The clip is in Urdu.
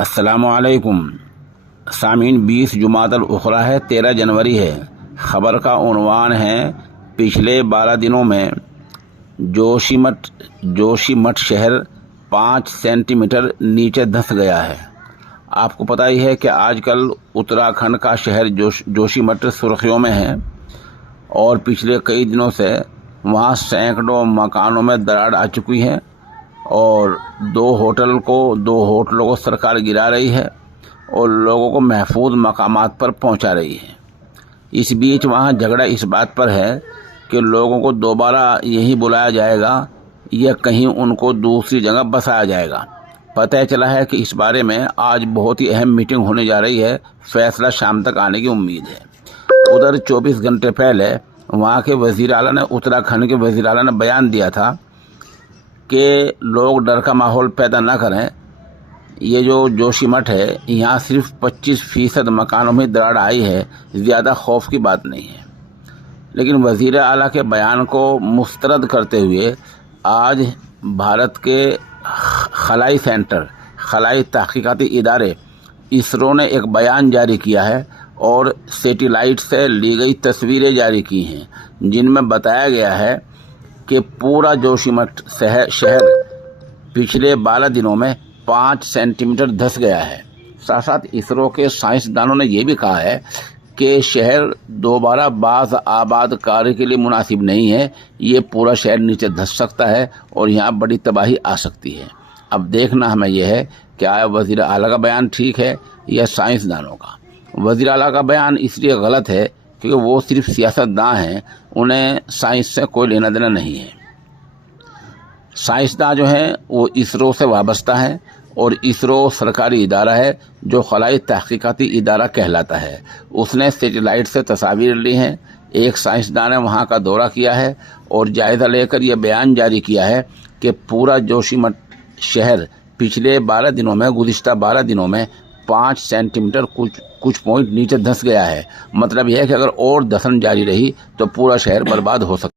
السلام علیکم سامعین، 20 جمادی الاخری ہے، 13 جنوری ہے۔ خبر کا عنوان ہے پچھلے 12 دنوں میں جوشی مٹھ شہر 5 سینٹی میٹر نیچے دھنس گیا ہے۔ آپ کو پتہ ہی ہے کہ آج کل اتراکھنڈ کا شہر جوشی مٹھ سرخیوں میں ہے اور پچھلے کئی دنوں سے وہاں سینکڑوں مکانوں میں دراڑ آ چکی ہے اور دو ہوٹلوں کو سرکار گرا رہی ہے اور لوگوں کو محفوظ مقامات پر پہنچا رہی ہے۔ اس بیچ وہاں جھگڑا اس بات پر ہے کہ لوگوں کو دوبارہ یہی بلایا جائے گا یا کہیں ان کو دوسری جگہ بسایا جائے گا۔ پتہ چلا ہے کہ اس بارے میں آج بہت ہی اہم میٹنگ ہونے جا رہی ہے، فیصلہ شام تک آنے کی امید ہے۔ ادھر 24 گھنٹے پہلے وہاں کے وزیر اعلیٰ نے اتراکھنڈ کے وزیر اعلیٰ نے بیان دیا تھا کہ لوگ ڈر کا ماحول پیدا نہ کریں۔ یہ جو جوشی مٹھ ہے یہاں صرف 25% مکانوں میں دراڑ آئی ہے، زیادہ خوف کی بات نہیں ہے۔ لیکن وزیر اعلیٰ کے بیان کو مسترد کرتے ہوئے آج بھارت کے خلائی تحقیقاتی ادارے اسرو نے ایک بیان جاری کیا ہے اور سیٹلائٹ سے لی گئی تصویریں جاری کی ہیں، جن میں بتایا گیا ہے کہ پورا جوشی مٹھ شہر پچھلے 12 دنوں میں 5 سینٹی میٹر دھس گیا ہے۔ ساتھ ساتھ اسرو کے سائنسدانوں نے یہ بھی کہا ہے کہ شہر دوبارہ باز آباد کاری کے لیے مناسب نہیں ہے، یہ پورا شہر نیچے دھس سکتا ہے اور یہاں بڑی تباہی آ سکتی ہے۔ اب دیکھنا ہمیں یہ ہے کہ آیا وزیر اعلیٰ کا بیان ٹھیک ہے یا سائنسدانوں کا۔ وزیر اعلیٰ کا بیان اس لیے غلط ہے کیونکہ وہ صرف سیاستداں ہیں، انہیں سائنس سے کوئی لینا دینا نہیں ہے۔ سائنسداں جو ہیں وہ اسرو سے وابستہ ہیں اور اسرو سرکاری ادارہ ہے جو خلائی تحقیقاتی ادارہ کہلاتا ہے۔ اس نے سیٹلائٹ سے تصاویر لی ہیں۔ ایک سائنسداں نے وہاں کا دورہ کیا ہے اور جائزہ لے کر یہ بیان جاری کیا ہے کہ پورا جوشی مٹھ شہر پچھلے 12 دنوں میں 5 سینٹی میٹر کچھ پوائنٹ نیچے دھس گیا ہے۔ مطلب یہ ہے کہ اگر اور دھسن جاری رہی تو پورا شہر برباد ہو سکتا ہے۔